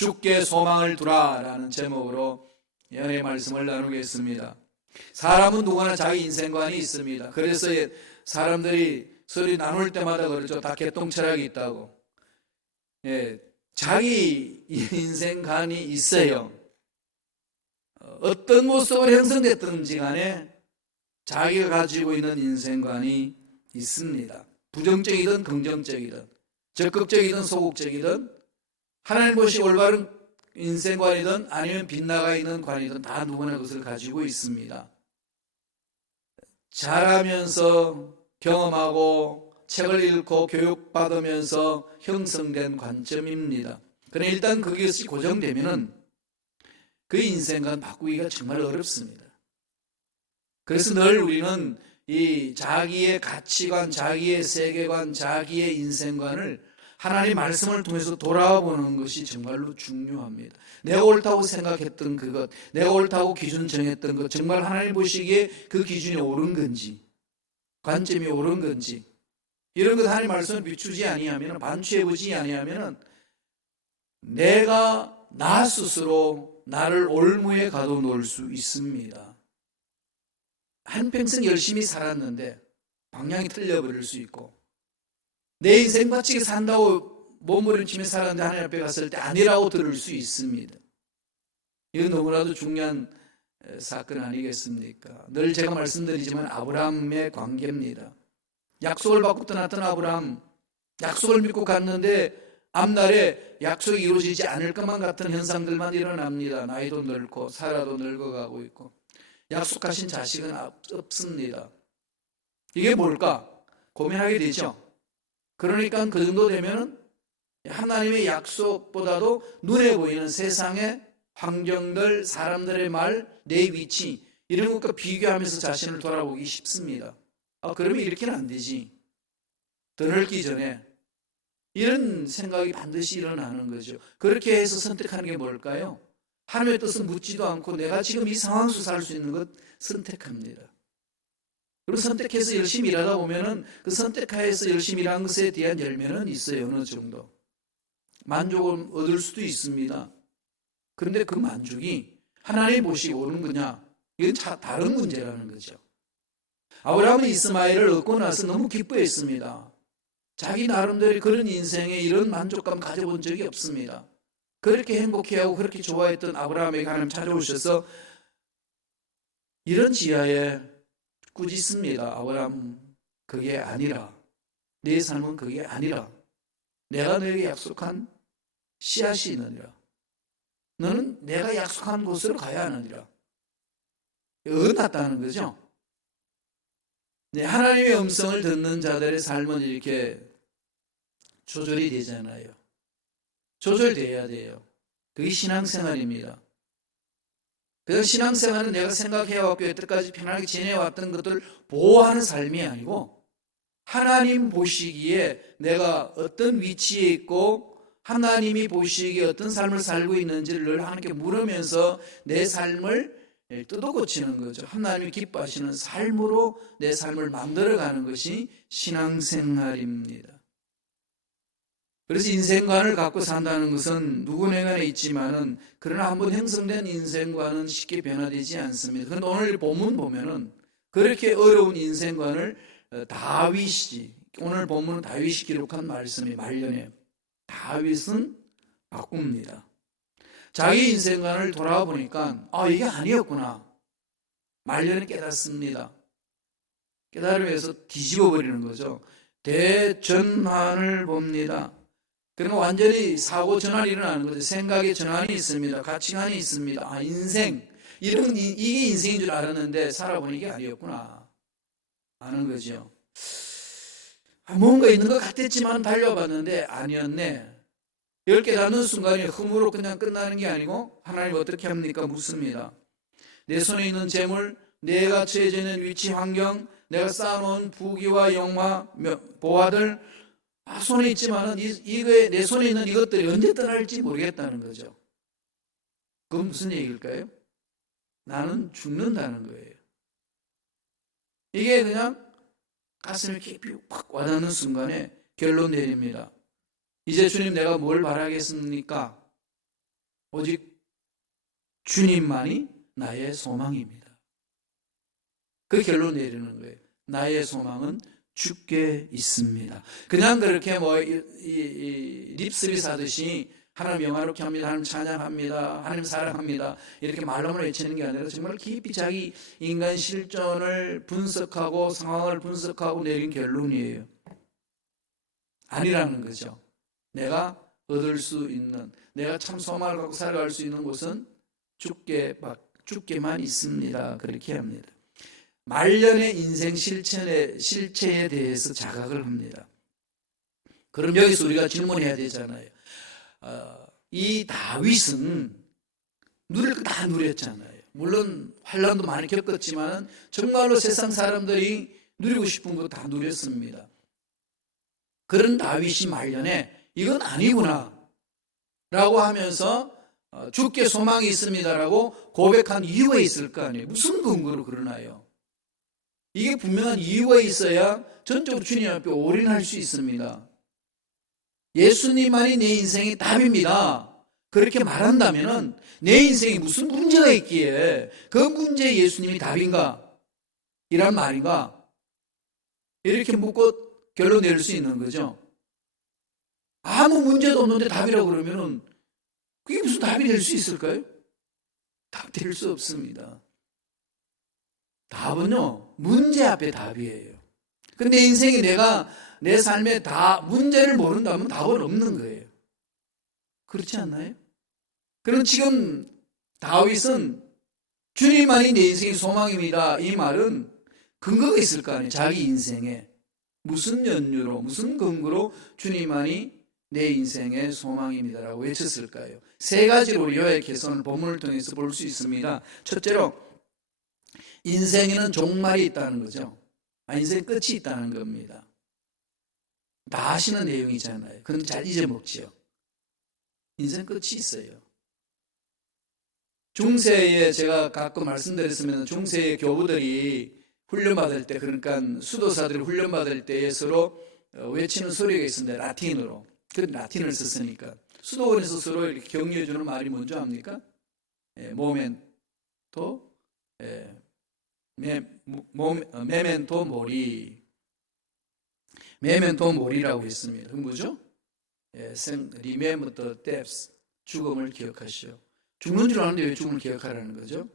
주께 소망을 두라라는 제목으로 연의 말씀을 나누겠습니다. 사람은 누구나 자기 인생관이 있습니다. 그래서 사람들이 소리 나눌 때마다 그러죠. 다 개똥철학이 있다고. 자기 인생관이 있어요. 어떤 모습으로 형성됐든지 간에 자기가 가지고 있는 인생관이 있습니다. 부정적이든 긍정적이든 적극적이든 소극적이든 하나님 보시 올바른 인생관이든 아니면 빗나가 있는 관이든 다 누구나 그것을 가지고 있습니다. 자라면서 경험하고 책을 읽고 교육받으면서 형성된 관점입니다. 그러나 일단 그것이 고정되면은 그 인생관 바꾸기가 정말 어렵습니다. 그래서 늘 우리는 이 자기의 가치관, 자기의 세계관, 자기의 인생관을 하나님 말씀을 통해서 돌아보는 것이 정말로 중요합니다. 내가 옳다고 생각했던 그것, 내가 옳다고 기준 정했던 것, 정말 하나님 보시기에 그 기준이 옳은 건지, 관점이 옳은 건지, 이런 것 하나님 말씀을 비추지 아니하면, 반추해보지 아니하면 내가 나 스스로 나를 올무에 가둬놓을 수 있습니다. 한평생 열심히 살았는데 방향이 틀려버릴 수 있고, 내 인생 바치게 산다고 몸부림치며 살았는데 하나님 앞에 갔을 때 아니라고 들을 수 있습니다. 이건 너무나도 중요한 사건 아니겠습니까? 늘 제가 말씀드리지만 아브라함의 관계입니다. 약속을 받고 떠났던 아브라함, 약속을 믿고 갔는데 앞날에 약속이 이루어지지 않을 것만 같은 현상들만 일어납니다. 나이도 늙고 사라도 늙어가고 있고 약속하신 자식은 없습니다. 이게 뭘까? 고민하게 되죠. 그러니까 그 정도 되면 하나님의 약속보다도 눈에 보이는 세상의 환경들, 사람들의 말, 내 위치 이런 것과 비교하면서 자신을 돌아보기 쉽습니다. 그러면 이렇게는 안 되지. 더 늙기 전에 이런 생각이 반드시 일어나는 거죠. 그렇게 해서 선택하는 게 뭘까요? 하나님의 뜻은 묻지도 않고 내가 지금 이 상황 속에서 살 수 있는 것 선택합니다. 그리고 선택해서 열심히 일하다 보면은 그 선택하여서 열심히 일한 것에 대한 열매는 있어요. 어느 정도. 만족은 얻을 수도 있습니다. 그런데 그 만족이 하나님 보시고 오는 거냐? 이건 다른 문제라는 거죠. 아브라함은 이스마엘을 얻고 나서 너무 기뻐했습니다. 자기 나름대로 그런 인생에 이런 만족감 가져본 적이 없습니다. 그렇게 행복해하고 그렇게 좋아했던 아브라함에게 하나님 찾아오셔서 이런 지하에 꾸짖습니다. 아브라함, 그게 아니라, 내 삶은 그게 아니라 내가 너에게 약속한 씨앗이 있느니라. 너는 내가 약속한 곳으로 가야 하느니라. 어긋났다는 거죠. 네, 하나님의 음성을 듣는 자들의 삶은 이렇게 조절이 되잖아요. 조절돼야 돼요. 그게 신앙생활입니다. 그래서 신앙생활은 내가 생각해왔고 여태까지 편하게 지내왔던 것들을 보호하는 삶이 아니고 하나님 보시기에 내가 어떤 위치에 있고 하나님이 보시기에 어떤 삶을 살고 있는지를 늘 하나님께 물으면서 내 삶을 뜯어고치는 거죠. 하나님이 기뻐하시는 삶으로 내 삶을 만들어가는 것이 신앙생활입니다. 그래서 인생관을 갖고 산다는 것은 누구네간에 있지만은 그러나 한번 형성된 인생관은 쉽게 변화되지 않습니다. 그런데 오늘 본문 보면은 그렇게 어려운 인생관을 다윗이, 오늘 본문은 다윗이 기록한 말씀이 말년에 다윗은 바꿉니다. 자기 인생관을 돌아보니까 이게 아니었구나. 말년에 깨닫습니다. 깨달으면서 뒤집어 버리는 거죠. 대전환을 봅니다. 그러면 완전히 사고 전환이 일어나는 거죠. 생각의 전환이 있습니다. 가치관이 있습니다. 인생. 이게 인생인 줄 알았는데 살아보니 이게 아니었구나. 아는 거죠. 뭔가 있는 것 같았지만 달려봤는데 아니었네. 이걸 깨닫는 순간에 흠으로 그냥 끝나는 게 아니고 하나님 어떻게 합니까? 묻습니다. 내 손에 있는 재물, 내가 처해져 있는 위치, 환경, 내가 쌓아놓은 부귀와 영화, 보화들 손에 있지만은 내 손에 있는 이것들이 언제 떠날지 모르겠다는 거죠. 그건 무슨 얘기일까요? 나는 죽는다는 거예요. 이게 그냥 가슴에 깊이 확 와닿는 순간에 결론 내립니다. 이제 주님 내가 뭘 바라겠습니까? 오직 주님만이 나의 소망입니다. 그 결론 내리는 거예요. 나의 소망은 주께 있습니다. 그냥 그렇게 립서비스 하듯이 하나님 영화롭게 합니다, 하나님 찬양합니다, 하나님 사랑합니다 이렇게 말로만 외치는 게 아니라 정말 깊이 자기 인간 실존을 분석하고 상황을 분석하고 내린 결론이에요. 아니라는 거죠. 내가 얻을 수 있는, 내가 참 소망을 갖고 살아갈 수 있는 곳은 주께만 있습니다. 그렇게 합니다. 말년의 인생 실체에 대해서 자각을 합니다. 그럼 여기서 우리가 질문해야 되잖아요. 이 다윗은 누릴 거 다 누렸잖아요. 물론 환난도 많이 겪었지만 정말로 세상 사람들이 누리고 싶은 거 다 누렸습니다. 그런 다윗이 말년에 이건 아니구나 라고 하면서 주께 소망이 있습니다라고 고백한 이유가 있을 거 아니에요. 무슨 근거로 그러나요? 이게 분명한 이유가 있어야 전적으로 주님 앞에 올인할 수 있습니다. 예수님만이 내 인생의 답입니다. 그렇게 말한다면 내 인생에 무슨 문제가 있기에 그 문제에 예수님이 답인가? 이란 말인가? 이렇게 묻고 결론 내릴 수 있는 거죠. 아무 문제도 없는데 답이라고 그러면 그게 무슨 답이 될 수 있을까요? 답 될 수 없습니다. 답은요, 문제 앞에 답이에요. 근데 인생에 내가 내 삶에 다 문제를 모른다면 답은 없는 거예요. 그렇지 않나요? 그럼 지금 다윗은 주님만이 내 인생의 소망입니다. 이 말은 근거가 있을 거 아니에요. 자기 인생에 무슨 연유로, 무슨 근거로 주님만이 내 인생의 소망입니다라고 외쳤을까요? 세 가지로 우리 요약해서 본문을 통해서 볼 수 있습니다. 첫째로 인생에는 종말이 있다는 거죠. 인생 끝이 있다는 겁니다. 다 아시는 내용이잖아요. 그건 잘 잊어먹죠. 인생 끝이 있어요. 중세에 제가 가끔 말씀드렸으면 중세의 교부들이 훈련받을 때, 그러니까 수도사들이 훈련받을 때 서로 외치는 소리가 있습니다. 라틴으로. 그 라틴을 썼으니까. 수도원에서 서로 이렇게 격려해주는 말이 뭔지 압니까? 모멘토, 메멘토 모리. 메멘토 모리라고 했습니다. 그 뭐죠? Remember the deaths. 죽음을 기억하시오. 죽는 줄 아는데 왜 죽음을 기억하라는 거죠?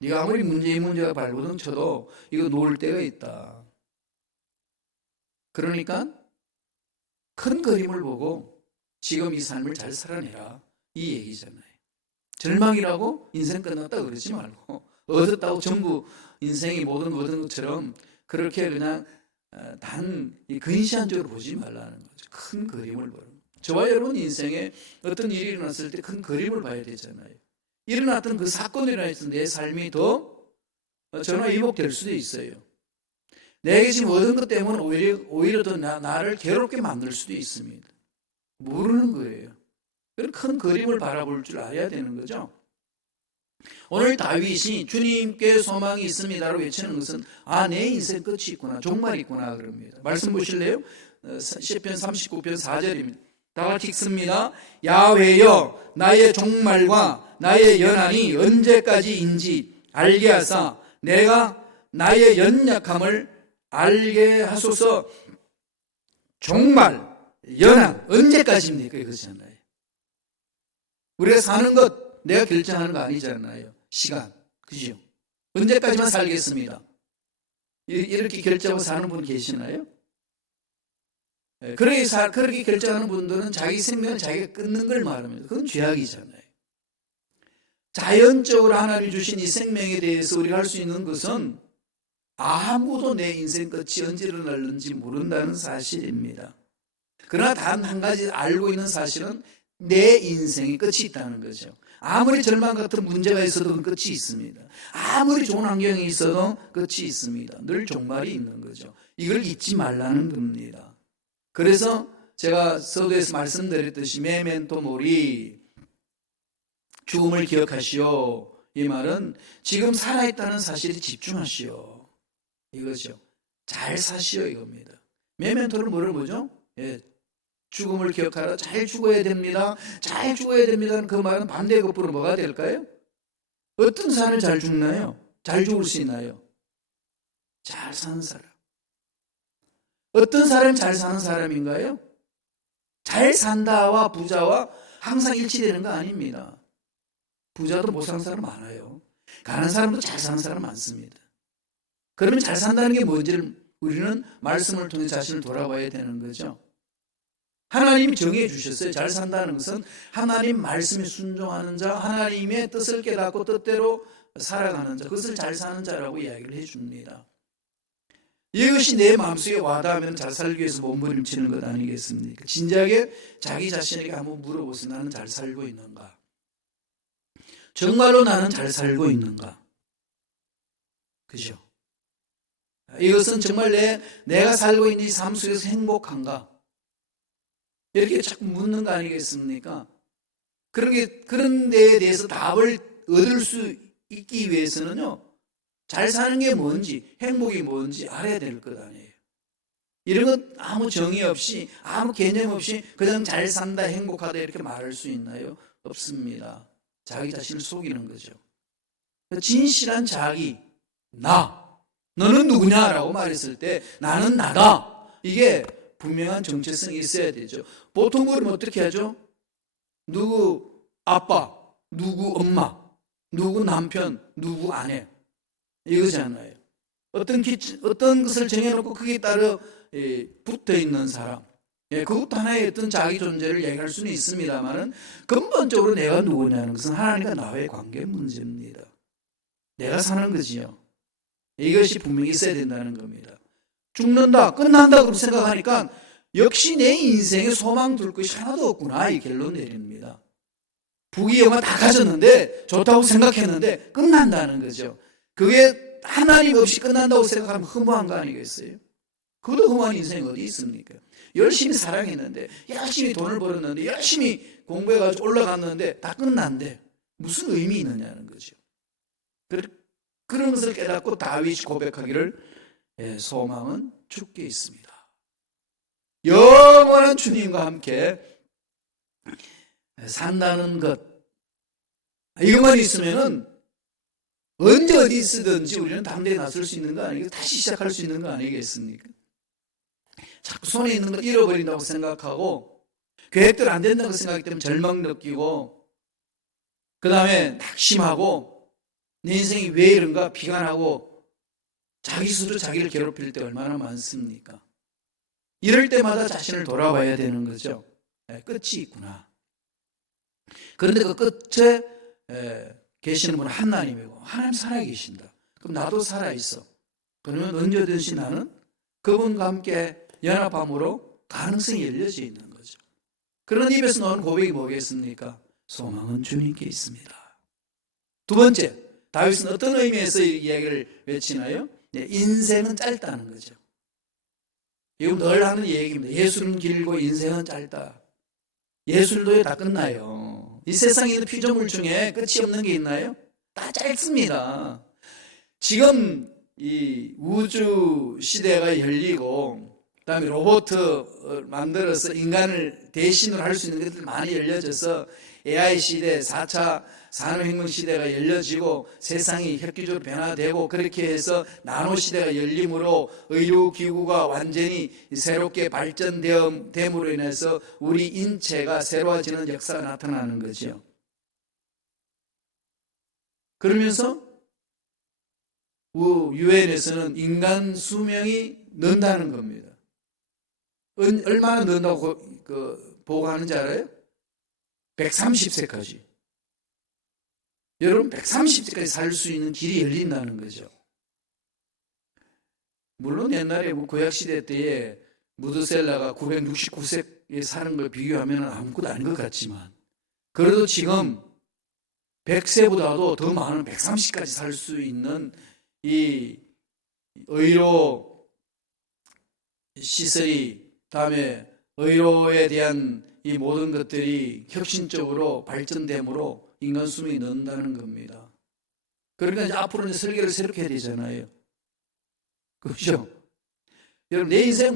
네가 아무리 문제가 발버둥 쳐도 이거 놓을 때가 있다. 그러니까 큰 그림을 보고 지금 이 삶을 잘 살아내라. 이 얘기잖아요. 절망이라고 인생 끝났다 그러지 말고 얻었다고 전부 인생이 모든 거 얻은 것처럼 그렇게 그냥 근시안적으로 보지 말라는 거죠. 큰 그림을 보는 거죠. 저와 여러분 인생에 어떤 일이 일어났을 때 큰 그림을 봐야 되잖아요. 일어났던 그 사건이 일어났을 때 내 삶이 더 전화위복될 수도 있어요. 내게 지금 얻은 것 때문에 오히려 더 나를 괴롭게 만들 수도 있습니다. 모르는 거예요. 큰 그림을 바라볼 줄 알아야 되는 거죠. 오늘 다윗이 주님께 소망이 있습니다라고 외치는 것은 내 인생 끝이 있구나, 종말이 있구나 그럽니다. 말씀 보실래요? 시편 39편 4절입니다. 다 같이 읽습니다. 야훼여 나의 종말과 나의 연한이 언제까지인지 알게 하사 내가 나의 연약함을 알게 하소서. 종말, 연한 언제까지입니까? 그렇잖아요. 우리가 사는 것 내가 결정하는 거 아니잖아요. 시간, 그죠? 언제까지만 살겠습니다. 이렇게 결정하고 사는 분 계시나요? 그렇게 결정하는 분들은 자기 생명을 자기가 끊는 걸 말합니다. 그건 죄악이잖아요. 자연적으로 하나님이 주신 이 생명에 대해서 우리가 할 수 있는 것은 아무도 내 인생 끝이 언제 일어날는지 모른다는 사실입니다. 그러나 단 한 가지 알고 있는 사실은 내 인생이 끝이 있다는 거죠. 아무리 절망 같은 문제가 있어도 끝이 있습니다. 아무리 좋은 환경이 있어도 끝이 있습니다. 늘 종말이 있는 거죠. 이걸 잊지 말라는 겁니다. 그래서 제가 서두에서 말씀드렸듯이 메멘토 모리, 죽음을 기억하시오. 이 말은 지금 살아있다는 사실에 집중하시오. 이거죠. 잘 사시오 이겁니다. 메멘토를 뭐죠? 죽음을 기억하라. 잘 죽어야 됩니다. 잘 죽어야 됩니다. 그 말은 반대 거꾸로 뭐가 될까요? 어떤 사람이 잘 죽나요? 잘 죽을 수 있나요? 잘 사는 사람. 어떤 사람이 잘 사는 사람인가요? 잘 산다와 부자와 항상 일치되는 거 아닙니다. 부자도 못 사는 사람 많아요. 가난한 사람도 잘 사는 사람 많습니다. 그러면 잘 산다는 게 뭔지를 우리는 말씀을 통해 자신을 돌아봐야 되는 거죠. 하나님이 정해 주셨어요. 잘 산다는 것은 하나님 말씀에 순종하는 자, 하나님의 뜻을 깨닫고 뜻대로 살아가는 자, 그것을 잘 사는 자라고 이야기를 해줍니다. 이것이 내 마음속에 와닿으면 잘 살기 위해서 몸부림치는 것 아니겠습니까? 진지하게 자기 자신에게 한번 물어보세요. 나는 잘 살고 있는가? 정말로 나는 잘 살고 있는가? 그죠? 이것은 정말 내가 살고 있는 이 삶 속에서 행복한가? 이렇게 자꾸 묻는 거 아니겠습니까? 그런 데에 대해서 답을 얻을 수 있기 위해서는요, 잘 사는 게 뭔지, 행복이 뭔지 알아야 될 것 아니에요. 이런 것 아무 정의 없이, 아무 개념 없이 그냥 잘 산다, 행복하다 이렇게 말할 수 있나요? 없습니다. 자기 자신을 속이는 거죠. 진실한 자기, 나, 너는 누구냐라고 말했을 때 나는 나다. 이게 분명한 정체성이 있어야 되죠. 보통 그러면 어떻게 하죠? 누구 아빠, 누구 엄마, 누구 남편, 누구 아내 이거잖아요. 어떤 것을 정해놓고 거기에 따라 붙어 있는 사람, 그것도 하나의 어떤 자기 존재를 얘기할 수는 있습니다만은 근본적으로 내가 누구냐는 것은 하나님과 나의 관계 문제입니다. 내가 사는 거지요. 이것이 분명히 있어야 된다는 겁니다. 죽는다, 끝난다 그렇게 생각하니까 역시 내 인생에 소망 둘 것이 하나도 없구나 이 결론 내립니다. 부귀영화 다 가졌는데 좋다고 생각했는데 끝난다는 거죠. 그게 하나님 없이 끝난다고 생각하면 허무한 거 아니겠어요? 그것도 허무한 인생이 어디 있습니까? 열심히 사랑했는데, 열심히 돈을 벌었는데, 열심히 공부해가지고 올라갔는데 다 끝난데 무슨 의미 있느냐는 거죠. 그런 것을 깨닫고 다윗이 고백하기를 소망은 주께 있습니다. 영원한 주님과 함께 산다는 것, 이것만 있으면은 언제 어디 있으든지 우리는 담대히 나설 수 있는 거 아니겠습니까? 다시 시작할 수 있는 거 아니겠습니까? 자꾸 손에 있는 걸 잃어버린다고 생각하고 계획대로 안 된다고 생각하기 때문에 절망 느끼고 그 다음에 낙심하고 내 인생이 왜 이런가 비관하고 자기 스스로 자기를 괴롭힐 때 얼마나 많습니까? 이럴 때마다 자신을 돌아봐야 되는 거죠. 끝이 있구나. 그런데 그 끝에 계시는 분은 하나님이고 하나님 살아계신다. 그럼 나도 살아있어. 그러면 언제든지 나는 그분과 함께 연합함으로 가능성이 열려져 있는 거죠. 그런 입에서 나오는 고백이 뭐겠습니까? 소망은 주님께 있습니다. 두 번째, 다윗은 어떤 의미에서 이 이야기를 외치나요? 인생은 짧다는 거죠. 이건 늘 하는 얘기입니다. 예술은 길고 인생은 짧다. 예술도 다 끝나요. 이 세상에 있는 피조물 중에 끝이 없는 게 있나요? 다 짧습니다. 지금 이 우주 시대가 열리고 그다음에 로봇 만들어서 인간을 대신으로 할 수 있는 것들 많이 열려져서 AI 시대, 4차 산업혁명 시대가 열려지고 세상이 획기적으로 변화되고 그렇게 해서 나노 시대가 열림으로 의료기구가 완전히 새롭게 발전됨으로 인해서 우리 인체가 새로워지는 역사가 나타나는 거죠. 그러면서 유엔에서는 인간 수명이 는다는 겁니다. 얼마나 는다고 보고하는지 알아요? 130세까지. 여러분 130세까지 살 수 있는 길이 열린다는 거죠. 물론 옛날에 구약시대 때에 무드셀라가 969세에 사는 걸 비교하면 아무것도 아닌 것 같지만 그래도 지금 100세보다도 더 많은 130까지 살 수 있는 이 의료 시설이 다음에 의료에 대한 이 모든 것들이 혁신적으로 발전됨으로 인간 수명이 는다는 겁니다. 그러니까 이제 앞으로는 설계를 새롭게 해야 되잖아요. 그렇죠? 여러분 내 인생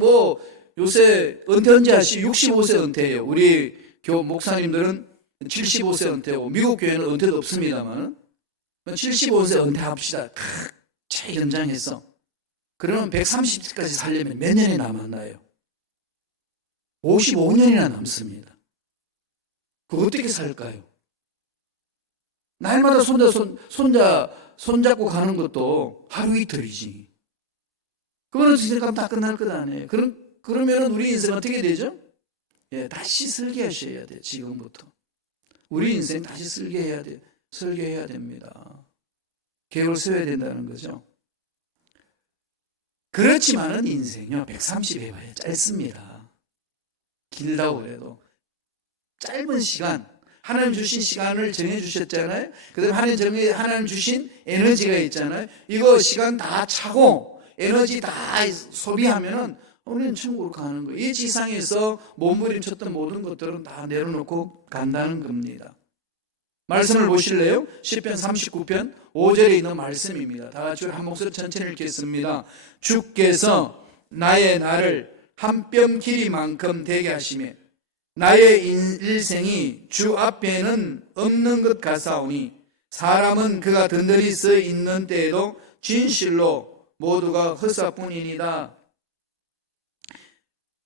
요새 은퇴 언제 하시? 65세 은퇴예요. 우리 교 목사님들은 75세 은퇴고, 미국 교회는 은퇴도 없습니다만 75세 은퇴합시다. 최연장해서. 그러면 130세까지 살려면 몇 년이 남았나요? 55년이나 남습니다. 그거 어떻게 살까요? 날마다 손잡고 가는 것도 하루 이틀이지. 그거는 생각하면 다 끝날 것 아니에요. 그러면 우리 인생 어떻게 되죠? 예, 다시 설계하셔야 돼요. 지금부터. 우리 인생 다시 설계해야 됩니다. 계획을 세워야 된다는 거죠. 그렇지만은 인생요, 130 해봐야 짧습니다. 길다고 그래도. 짧은 시간, 하나님 주신 시간을 정해주셨잖아요. 그 다음에 하나님 주신 에너지가 있잖아요. 이거 시간 다 차고, 에너지 다 소비하면은 우리는 천국으로 가는 거예요. 이 지상에서 몸부림쳤던 모든 것들은 다 내려놓고 간다는 겁니다. 말씀을 보실래요? 시편 39편 5절에 있는 말씀입니다. 다 같이 한 목소리 천천히 읽겠습니다. 주께서 나의 날을 한 뼘 길이만큼 되게 하시며 나의 일생이 주 앞에는 없는 것 같사오니 사람은 그가 든든히 서 있는 때에도 진실로 모두가 헛사뿐이니이다.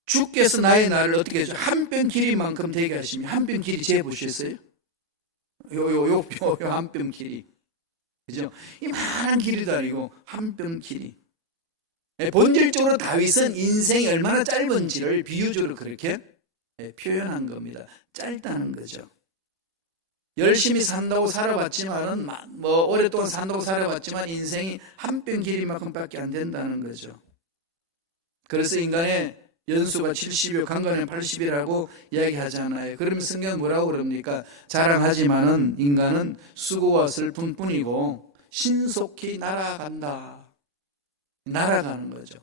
주께서 나의 날을 어떻게 해줘? 한 뼘 길이만큼 되게 하시며, 한 뼘 길이 재보셨어요? 요 한 뼘 길이. 그죠? 이만한 길이도 아니고, 한 뼘 길이. 본질적으로 다윗은 인생이 얼마나 짧은지를 비유적으로 그렇게 표현한 겁니다. 짧다는 거죠. 열심히 산다고 살아봤지만은, 오랫동안 산다고 살아봤지만, 인생이 한 뼘 길이만큼밖에 안 된다는 거죠. 그래서 인간의 연수가 70이요 강간은 80이라고 이야기하잖아요. 그러면 성경은 뭐라고 그럽니까? 자랑하지만은 인간은 수고와 슬픔뿐이고 신속히 날아간다. 날아가는 거죠.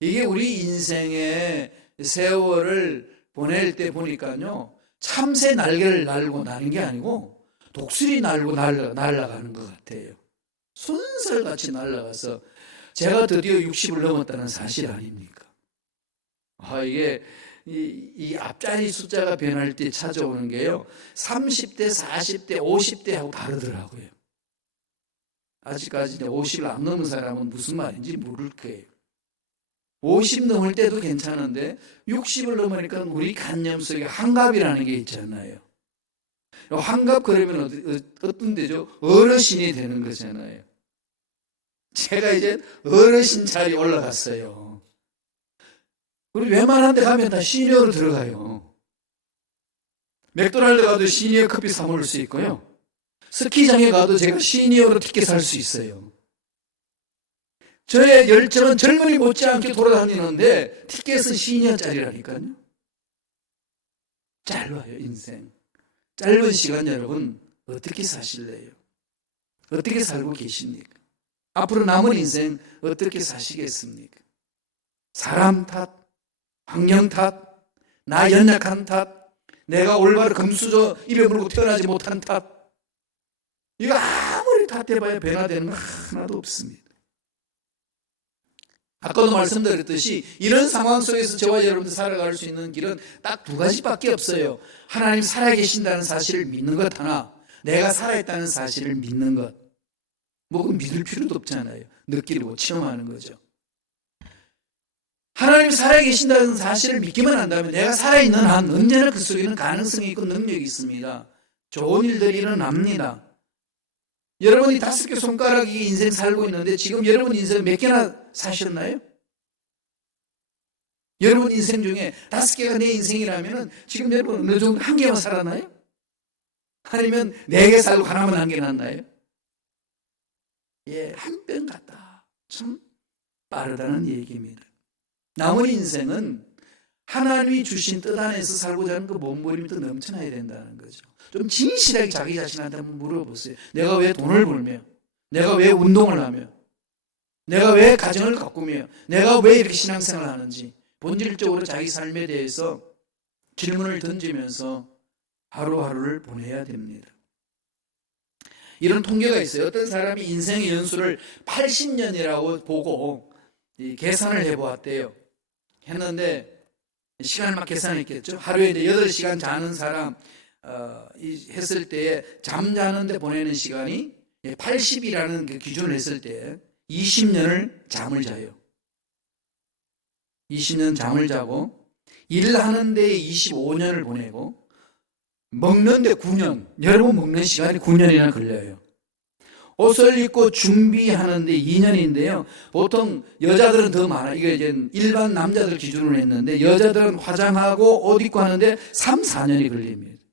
이게 우리 인생의 세월을 보낼 때 보니까요, 참새 날개를 날고 나는 게 아니고 독수리 날고 날아가는 것 같아요. 손살같이 날아가서 제가 드디어 60을 넘었다는 사실 아닙니까? 이게 이 앞자리 숫자가 변할 때 찾아오는 게요, 30대, 40대, 50대하고 다르더라고요. 아직까지 50을 안 넘은 사람은 무슨 말인지 모를 거예요. 50 넘을 때도 괜찮은데 60을 넘으니까 우리 관념 속에 환갑이라는 게 있잖아요. 환갑 그러면 어떤 데죠? 어르신이 되는 거잖아요. 제가 이제 어르신 자리에 올라갔어요. 그리고 웬만한 데 가면 다 시니어로 들어가요. 맥도날드 가도 시니어 커피 사 먹을 수 있고요. 스키장에 가도 제가 시니어로 티켓 살 수 있어요. 저의 열정은 젊은이 못지않게 돌아다니는데 티켓은 시니어짜리라니까요. 짧아요, 인생. 짧은 시간 여러분 어떻게 사실래요? 어떻게 살고 계십니까? 앞으로 남은 인생 어떻게 사시겠습니까? 사람 탓, 환경 탓, 나 연약한 탓, 내가 올바로 금수저 입에 물고 태어나지 못한 탓, 이거 아무리 탓해봐야 변화되는 건 하나도 없습니다. 아까도 말씀드렸듯이 이런 상황 속에서 저와 여러분들 살아갈 수 있는 길은 딱 두 가지밖에 없어요. 하나님 살아계신다는 사실을 믿는 것 하나, 내가 살아있다는 사실을 믿는 것. 뭐 믿을 필요도 없잖아요. 느끼고 체험하는 거죠. 하나님이 살아계신다는 사실을 믿기만 한다면 내가 살아있는 한 언제나 그 속에는 가능성이 있고 능력이 있습니다. 좋은 일들이 일어납니다. 여러분이 5개 손가락이 인생 살고 있는데 지금 여러분 인생 몇 개나 사셨나요? 여러분 인생 중에 5개가 내 인생이라면 지금 여러분 어느 정도 한 개만 살았나요? 아니면 4개 살고 하나만 한 개 났나요? 예, 한 뼘 같다. 참 빠르다는 얘기입니다. 남은 인생은 하나님이 주신 뜻 안에서 살고자 하는 그 몸부림이 더 넘쳐나야 된다는 거죠. 좀 진실하게 자기 자신한테 한번 물어보세요. 내가 왜 돈을 벌며, 내가 왜 운동을 하며, 내가 왜 가정을 가꾸며, 내가 왜 이렇게 신앙생활을 하는지 본질적으로 자기 삶에 대해서 질문을 던지면서 하루하루를 보내야 됩니다. 이런 통계가 있어요. 어떤 사람이 인생의 연수를 80년이라고 보고 계산을 해보았대요. 했는데 시간을 막 계산했겠죠. 하루에 이제 8시간 자는 사람 했을 때에 잠자는데 보내는 시간이 80이라는 그 기준을 했을 때 20년을 잠을 자요. 20년 잠을 자고 일하는 데에 25년을 보내고 먹는데 9년, 여러분 먹는 시간이 9년이나 걸려요. 옷을 입고 준비하는데 2년인데요. 보통 여자들은 더 많아. 이게 이제 일반 남자들 기준으로 했는데 여자들은 화장하고 옷 입고 하는데 3, 4년이 걸립니다.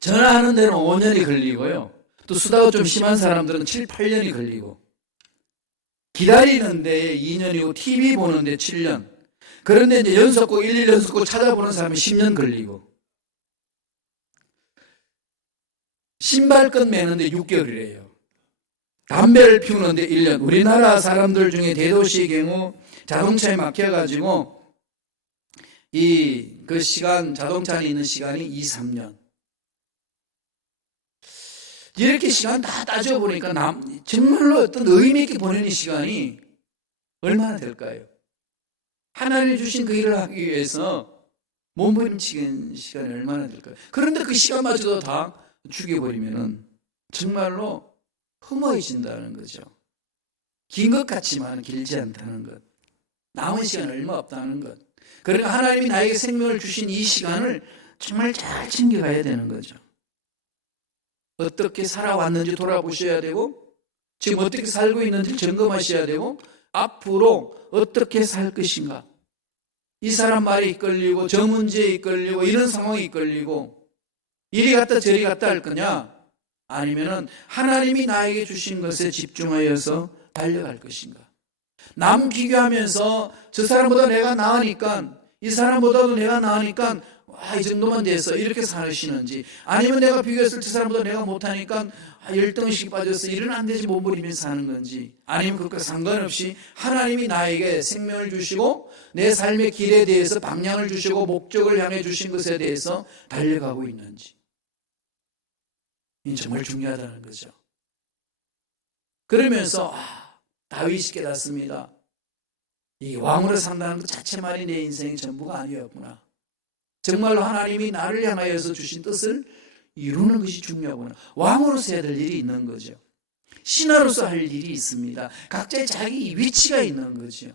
전화하는 데는 5년이 걸리고요. 또 수다가 좀 심한 사람들은 7, 8년이 걸리고 기다리는 데에 2년이고 TV 보는 데 7년. 그런데 이제 연속곡 1연속곡 찾아보는 사람이 10년 걸리고 신발끈 매는데 6개월이래요. 담배를 피우는데 1년. 우리나라 사람들 중에 대도시의 경우 자동차에 막혀가지고 그 시간, 자동차 안에 있는 시간이 2, 3년. 이렇게 시간 다 따져보니까 정말로 어떤 의미 있게 보내는 시간이 얼마나 될까요? 하나님이 주신 그 일을 하기 위해서 몸부림치는 시간이 얼마나 될까요? 그런데 그 시간마저도 다 죽여버리면은 정말로 허무해진다는 거죠. 긴 것 같지만 길지 않다는 것. 남은 시간 얼마 없다는 것. 그러니까 하나님이 나에게 생명을 주신 이 시간을 정말 잘 챙겨가야 되는 거죠. 어떻게 살아왔는지 돌아보셔야 되고 지금 어떻게 살고 있는지 점검하셔야 되고 앞으로 어떻게 살 것인가. 이 사람 말에 이끌리고 저 문제에 이끌리고 이런 상황에 이끌리고 이리 갔다 저리 갔다 할 거냐 아니면은 하나님이 나에게 주신 것에 집중하여서 달려갈 것인가. 남 비교하면서 저 사람보다 내가 나으니까 이 사람보다도 내가 나으니까 이 정도만 돼서 이렇게 사시는지 아니면 내가 비교했을 때 저 사람보다 내가 못하니까 열등의식이 빠져서 일은 안 되지 몸부리면서 사는 건지 아니면 그것과 상관없이 하나님이 나에게 생명을 주시고 내 삶의 길에 대해서 방향을 주시고 목적을 향해 주신 것에 대해서 달려가고 있는지 이 정말 중요하다는 거죠. 그러면서 다윗이 깨닫습니다. 이 왕으로 산다는 것 자체만이 내 인생의 전부가 아니었구나. 정말로 하나님이 나를 향하여서 주신 뜻을 이루는 것이 중요하구나. 왕으로서 해야 될 일이 있는 거죠. 신하로서 할 일이 있습니다. 각자의 자기 위치가 있는 거죠.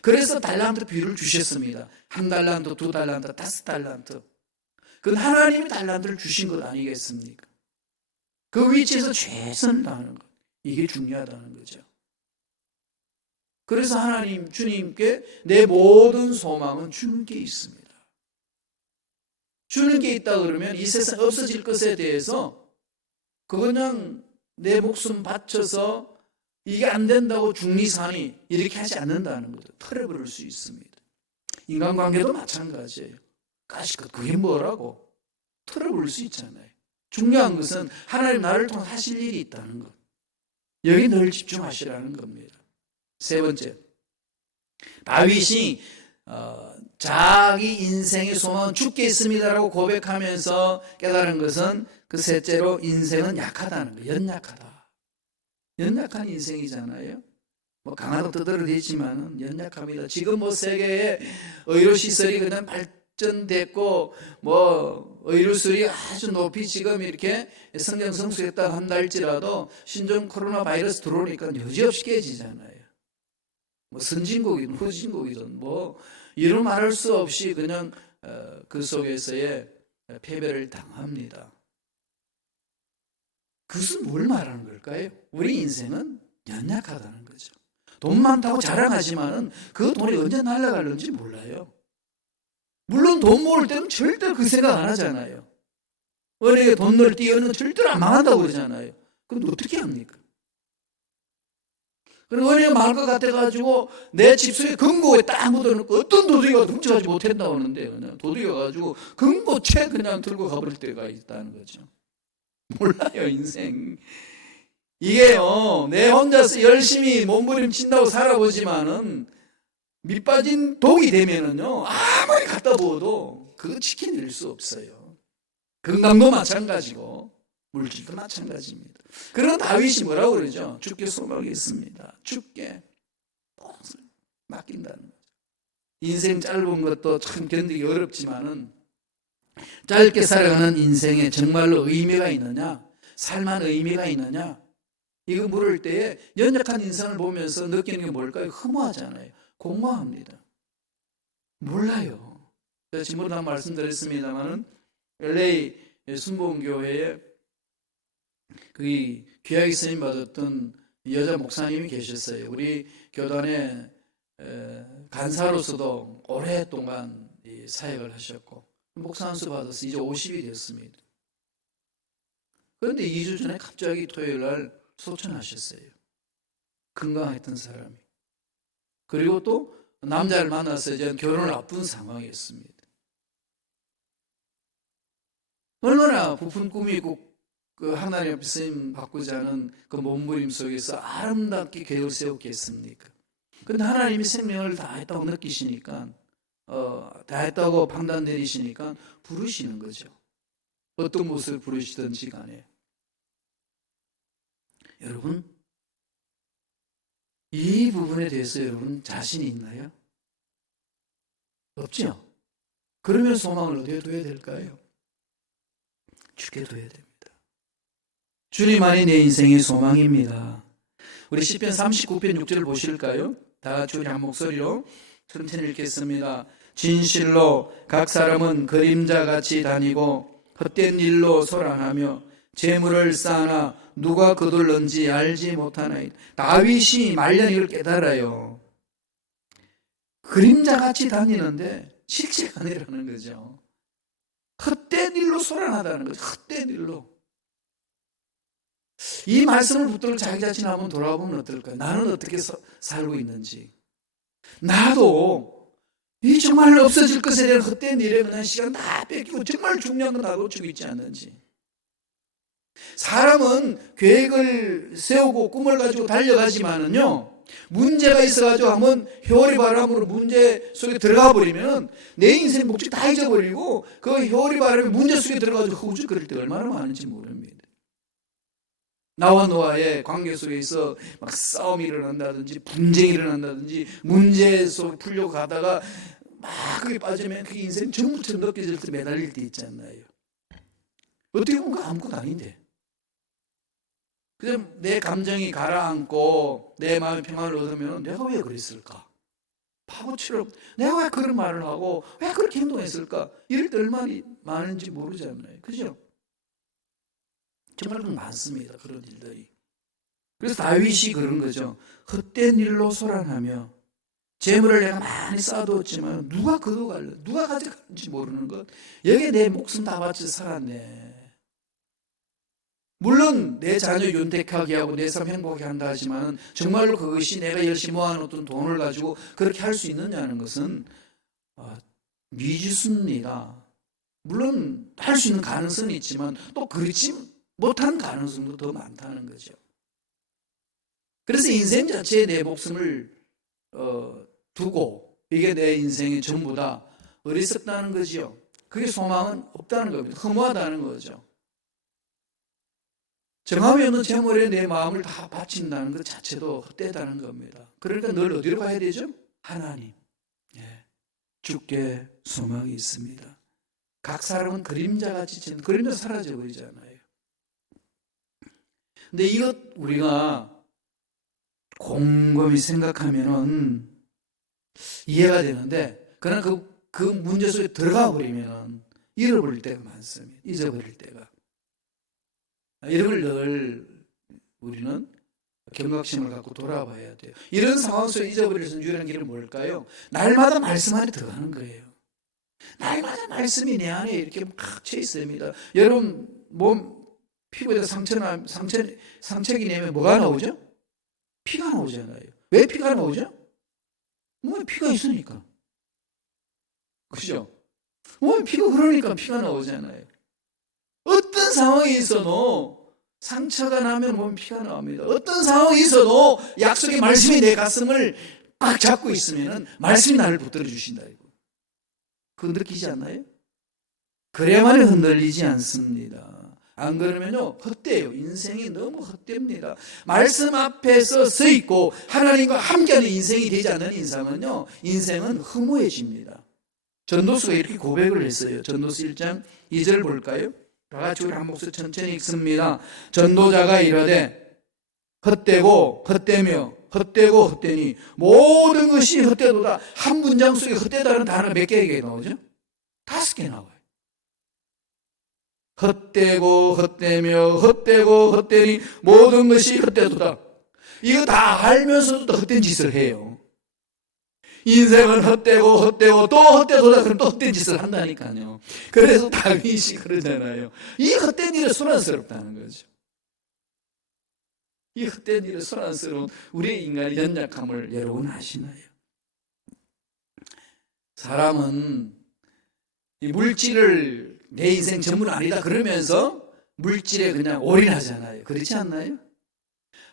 그래서 달란트 비율을 주셨습니다. 1달란트, 2달란트, 5달란트. 그건 하나님이 달란트를 주신 것 아니겠습니까? 그 위치에서 최선을 다하는 것. 이게 중요하다는 거죠. 그래서 하나님, 주님께 내 모든 소망은 주님께 있습니다. 주는 게 있다 그러면 이 세상 없어질 것에 대해서 그냥 내 목숨 바쳐서 이게 안 된다고 중리산이 이렇게 하지 않는다는 거죠. 털어버릴 수 있습니다. 인간관계도 마찬가지예요. 가시껏 그게 뭐라고 털어버릴 수 있잖아요. 중요한 것은 하나님 나를 통해 하실 일이 있다는 것. 여기 늘 집중하시라는 겁니다. 세 번째, 다윗이 자기 인생의 소망은 주께 있습니다라고 고백하면서 깨달은 것은 그 셋째로 인생은 약하다는 거예요. 연약하다. 연약한 인생이잖아요. 뭐 강하다고 떠들어대지만 연약합니다. 지금 뭐 세계의 의료 시설이 그냥 발전됐고 뭐 의료술이 아주 높이 지금 이렇게 성장성수했다 한다 할지라도 신종 코로나 바이러스 들어오니까 여지없이 깨지잖아요. 뭐 선진국이든 후진국이든 뭐 이루 말할 수 없이 그냥 그 속에서의 패배를 당합니다. 그것은 뭘 말하는 걸까요? 우리 인생은 연약하다는 거죠. 돈 많다고 자랑하지만은 그 돈이 언제 날아갈는지 몰라요. 물론 돈 모을 때는 절대로 그 생각 안 하잖아요. 은행에 돈 넣을 띄우는 절대로 안 망한다고 그러잖아요. 그럼 어떻게 합니까? 그리고 은행에 망할 것 같아가지고 내 집 속에 금고에 딱 묻어놓고 어떤 도둑이가 훔쳐가지 못한다고 하는데 그냥 도둑이 가지고 금고채 그냥 들고 가버릴 때가 있다는 거죠. 몰라요, 인생. 이게요, 내 혼자서 열심히 몸부림친다고 살아보지만은 밑빠진 독이 되면은요, 아무리 갖다 부어도 그거 지켜낼 수 없어요. 건강도 마찬가지고 물질도 마찬가지입니다. 그런 다윗이 뭐라고 그러죠? 주께 소망이 있습니다. 주께. 맡긴다는 거죠. 인생 짧은 것도 참 견디기 어렵지만은 짧게 살아가는 인생에 정말로 의미가 있느냐, 살만 의미가 있느냐, 이거 물을 때에 연약한 인생을 보면서 느끼는 게 뭘까요? 허무하잖아요. 공허합니다. 몰라요. 제가 지금도 한 말씀드렸습니다만은 LA 순복음교회에 그 귀하게 쓰임 받았던 여자 목사님이 계셨어요. 우리 교단에 간사로서도 오랫동안 사역을 하셨고 목사 안수 받아서 이제 50이 됐습니다. 그런데 2주 전에 갑자기 토요일 날 소천하셨어요. 건강했던 사람이. 그리고 또 남자를 만나서 이제 결혼을 앞둔 상황이었습니다. 얼마나 부푼 꿈이 있고 그 하나님 앞에 쓰임 받고자 하는 그 몸부림 속에서 아름답게 계획을 세웠겠습니까? 그런데 하나님이 생명을 다했다고 느끼시니까 다했다고 판단 내리시니까 부르시는 거죠. 어떤 모습을 부르시든지 간에. 여러분, 이 부분에 대해서 여러분 자신이 있나요? 없죠? 그러면 소망을 어디에 둬야 될까요? 주께 둬야 됩니다. 주님만이 내 인생의 소망입니다. 우리 시편 39편 6절 보실까요? 다 같이 우리 한 목소리로 천천히 읽겠습니다. 진실로 각 사람은 그림자같이 다니고 헛된 일로 소란하며 재물을 쌓으나 누가 거둘는지 알지 못하나이다. 다윗이 말년 이걸 깨달아요. 그림자같이 다니는데 실체가 아니라는 거죠. 헛된 일로 소란하다는 거죠. 헛된 일로. 이 말씀을 붙들고 자기 자신을 한번 돌아보면 어떨까요? 나는 어떻게 살고 있는지. 나도 이 정말 없어질 것에 대한 헛된 일에 그냥 시간 다 뺏기고 정말 중요한 건 다 놓치고 있지 않는지. 사람은 계획을 세우고 꿈을 가지고 달려가지만은요, 문제가 있어가지고 한번 회오리 바람으로 문제 속에 들어가 버리면 내 인생 목적 다 잊어버리고 그 회오리 바람에 문제 속에 들어가지고 허우적거릴 때 얼마나 많은지 모릅니다. 나와 너와의 관계 속에서 막 싸움이 일어난다든지 분쟁이 일어난다든지 문제 속에 풀려고 가다가 막 그게 빠지면 그 인생 전부처럼 느껴질 때 매달릴 때 있지 않나요? 어떻게 보면 아무것도 아닌데. 그냥 내 감정이 가라앉고 내 마음의 평안을 얻으면 내가 왜 그랬을까? 바보처럼 내가 왜 그런 말을 하고 왜 그렇게 행동했을까? 이럴 때 얼마나 많은지 모르잖아요. 그죠? 정말 많습니다. 그런 일들이. 그래서 다윗이 그런 거죠. 헛된 일로 소란하며 재물을 내가 많이 쌓아두었지만 누가 거둬갈래? 누가 가져갈지 모르는 것. 여기에 내 목숨 다 바쳐 살았네. 물론 내 자녀 윤택하게 하고 내 삶 행복하게 한다 하지만 정말로 그것이 내가 열심히 모아놓던 돈을 가지고 그렇게 할 수 있느냐는 것은 미지수입니다. 물론 할 수 있는 가능성이 있지만 또 그렇지 못한 가능성도 더 많다는 거죠. 그래서 인생 자체에 내 목숨을 두고 이게 내 인생의 전부다. 어리석다는 거죠. 그게 소망은 없다는 겁니다. 허무하다는 거죠. 정함이 없는 재물에 내 마음을 다 바친다는 것 자체도 헛되다는 겁니다. 그러니까 늘 어디로 가야 되죠? 하나님. 주께 소망이 있습니다. 각 사람은 그림자같이 지는 그림자 사라져 버리잖아요. 근데 이것 우리가 곰곰이 생각하면은 이해가 되는데, 그러나 그 문제 속에 들어가 버리면은 잃어버릴 때가 많습니다. 잊어버릴 때가. 이런 걸 늘 우리는 경각심을 갖고 돌아봐야 돼요. 이런 상황 속에 잊어버릴 수 있는 유일한 길은 뭘까요? 날마다 말씀 안에 들어가는 거예요. 날마다 말씀이 내 안에 이렇게 막 쳐 있습니다. 여러분 몸 피부에다 상처기 내면 뭐가 나오죠? 피가 나오잖아요. 왜 피가 나오죠? 몸에 피가 있으니까. 그죠? 몸에 피가 흐르니까 피가 나오잖아요. 어떤 상황에 있어도 상처가 나면 몸에 피가 나옵니다. 어떤 상황에 있어도 약속의 말씀이 내 가슴을 꽉 잡고 있으면 말씀이 나를 붙들어 주신다. 그거 느끼지 않나요? 그래야만 흔들리지 않습니다. 안 그러면요 헛되요. 인생이 너무 헛됩니다. 말씀 앞에서 서 있고 하나님과 함께하는 인생이 되지 않는 인생은요, 인생은 허무해집니다. 전도수가 이렇게 고백을 했어요. 전도서 1장 2절 볼까요? 다 같이 우리 한 목소리 천천히 읽습니다. 전도자가 이르되 헛되고 헛되며 헛되고 헛되니 모든 것이 헛되도다. 한 문장 속에 헛되다는 단어가 몇 개가 나오죠? 5개 나와요. 헛되고 헛되며 헛되고 헛되니 모든 것이 헛되도다. 이거 다 알면서도 또 헛된 짓을 해요. 인생은 헛되고 헛되고 또 헛되도다. 그럼 또 헛된 짓을 한다니까요. 그래서 다윗이 그러잖아요. 이 헛된 일에 소란스럽다는 거죠. 이 헛된 일에 소란스러운 우리의 인간의 연약함을 여러분 아시나요? 사람은 이 물질을 내 인생 전부는 아니다 그러면서 물질에 그냥 올인하잖아요. 그렇지 않나요?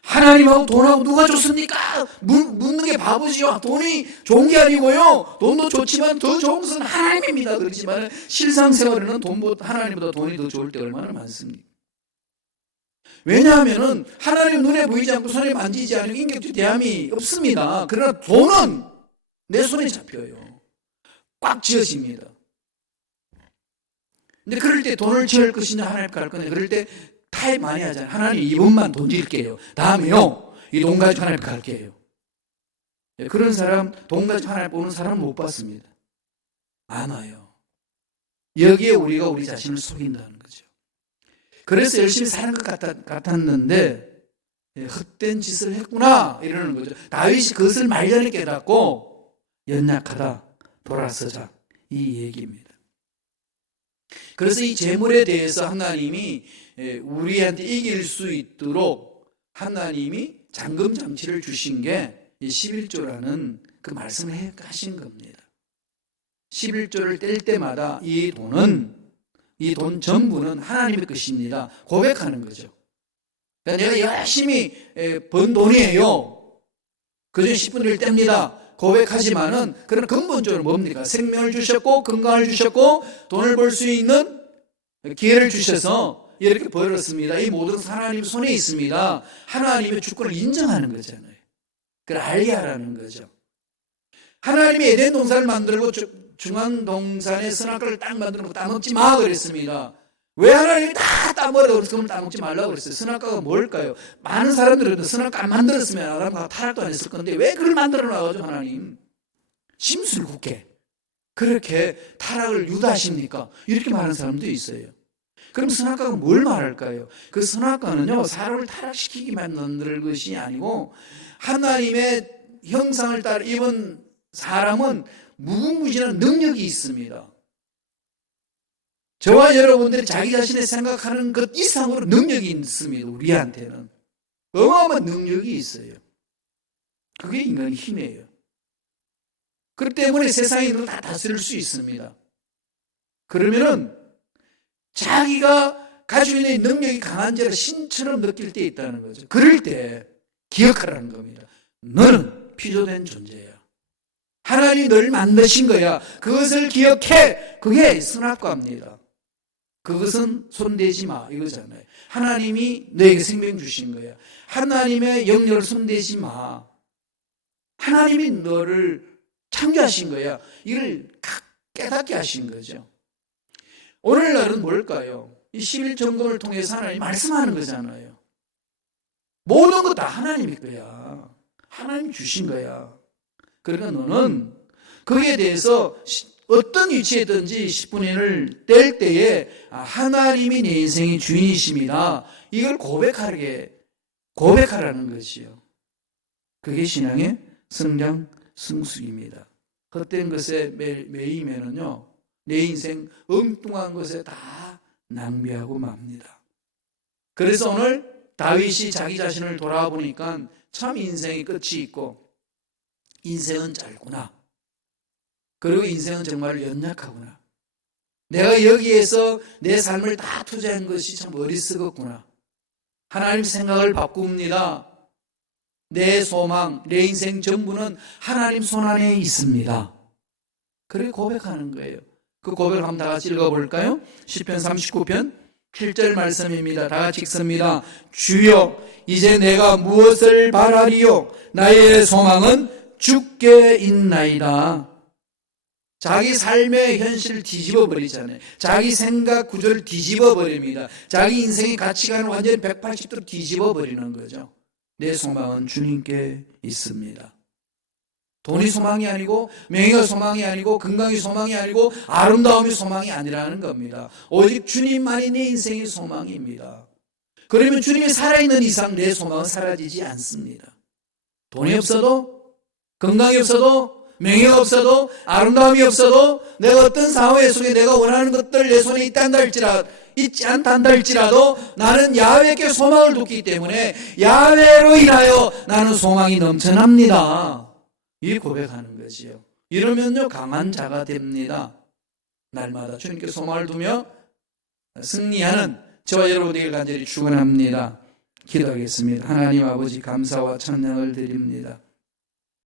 하나님하고 돈하고 누가 좋습니까? 묻는 게 바보지요. 돈이 좋은 게 아니고요. 돈도 좋지만 더 좋은 것은 하나님입니다. 그렇지만 실상생활에는 하나님보다 돈이 더 좋을 때 얼마나 많습니까? 왜냐하면 하나님 눈에 보이지 않고 손에 만지지 않은 인격적 대함이 없습니다. 그러나 돈은 내 손에 잡혀요. 꽉 쥐어집니다. 근데 그럴 때 돈을 지을 것이냐 하나님께 할 거냐, 그럴 때 타협 많이 하잖아요. 하나님 이번만 돈 드릴게요. 다음에요 이 돈 가지고 하나님께 갈게요. 그런 사람, 돈 가지고 하나님 보는 사람은 못 봤습니다. 안 와요. 여기에 우리가 우리 자신을 속인다는 거죠. 그래서 열심히 사는 것 같았는데 헛된 짓을 했구나 이러는 거죠. 다윗이 그것을 말년에 깨닫고 연약하다 돌아서자 이 얘기입니다. 그래서 이 재물에 대해서 하나님이 우리한테 이길 수 있도록 하나님이 잠금 장치를 주신 게 이 11조라는 그 말씀을 하신 겁니다. 11조를 뗄 때마다 이 돈 전부는 하나님의 것입니다. 고백하는 거죠. 그러니까 내가 열심히 번 돈이에요. 그중에 10분의 1 뗍니다. 고백하지만은 그런 근본적으로 뭡니까? 생명을 주셨고 건강을 주셨고 돈을 벌 수 있는 기회를 주셔서 이렇게 벌었습니다. 이 모든 하나님 손에 있습니다. 하나님의 주권을 인정하는 거잖아요. 그걸 알게 하라는 거죠. 하나님이 에덴 동산을 만들고 중앙동산에 선악과를 딱 만들고 따먹지 마 그랬습니다. 왜 하나님이 다 따먹으라고 그래서 그럼 따먹지 말라고 그랬어요? 선악과가 뭘까요? 많은 사람들은 선악과 안 만들었으면 아담과 타락도 안 했을 건데 왜 그걸 만들어 놔가지고 하나님 심술궂게 그렇게 타락을 유도하십니까? 이렇게 말하는 사람도 있어요. 그럼 선악과가 뭘 말할까요? 그 선악과는요, 사람을 타락시키기만 만들 것이 아니고 하나님의 형상을 따라 입은 사람은 무궁무진한 능력이 있습니다. 저와 여러분들이 자기 자신의 생각하는 것 이상으로 능력이 있습니다. 우리한테는 어마어마한 능력이 있어요. 그게 인간의 힘이에요. 그렇기 때문에 세상에 있는 거 다 다스릴 수 있습니다. 그러면은 자기가 가지고 있는 능력이 강한 자를 신처럼 느낄 때 있다는 거죠. 그럴 때 기억하라는 겁니다. 너는 피조된 존재야. 하나님이 널 만드신 거야. 그것을 기억해. 그게 선악과입니다. 그것은 손대지 마 이거잖아요. 하나님이 너에게 생명 주신 거야. 하나님의 영역을 손대지 마. 하나님이 너를 창조하신 거야. 이걸 깨닫게 하신 거죠. 오늘날은 뭘까요? 이 11점검을 통해서 하나님이 말씀하는 거잖아요. 모든 거 다 하나님이 거야. 하나님 주신 거야. 그러니까 너는 거기에 대해서 어떤 위치에든지 10분의 1을 뗄 때에 하나님이 내 인생의 주인이십니다. 이걸 고백하라는 것이요. 그게 신앙의 성장 성숙입니다. 헛된 것에 매이면은요, 내 인생 엉뚱한 것에 다 낭비하고 맙니다. 그래서 오늘 다윗이 자기 자신을 돌아보니까 참 인생의 끝이 있고 인생은 짧구나. 그리고 인생은 정말 연약하구나. 내가 여기에서 내 삶을 다 투자한 것이 참 어리석었구나. 하나님 생각을 바꿉니다. 내 소망, 내 인생 전부는 하나님 손안에 있습니다. 그렇게 고백하는 거예요. 그 고백을 한번 다 같이 읽어볼까요? 시편 39편 7절 말씀입니다. 다 같이 읽습니다. 주여 이제 내가 무엇을 바라리요? 나의 소망은 주께 있나이다. 자기 삶의 현실을 뒤집어 버리잖아요. 자기 생각 구조를 뒤집어 버립니다. 자기 인생의 가치관을 완전히 180도로 뒤집어 버리는 거죠. 내 소망은 주님께 있습니다. 돈이 소망이 아니고 명예가 소망이 아니고 건강이 소망이 아니고 아름다움이 소망이 아니라는 겁니다. 오직 주님만이 내 인생의 소망입니다. 그러면 주님이 살아있는 이상 내 소망은 사라지지 않습니다. 돈이 없어도 건강이 없어도 명예가 없어도 아름다움이 없어도 내가 어떤 상황 속에 내가 원하는 것들 내 손에 있지 않다 할지라도 나는 야훼께 소망을 뒀기 때문에 야훼로 인하여 나는 소망이 넘쳐납니다. 이 고백하는 거지요. 이러면요 강한 자가 됩니다. 날마다 주님께 소망을 두며 승리하는 저와 여러분에게 간절히 축원합니다. 기도하겠습니다. 하나님 아버지 감사와 찬양을 드립니다.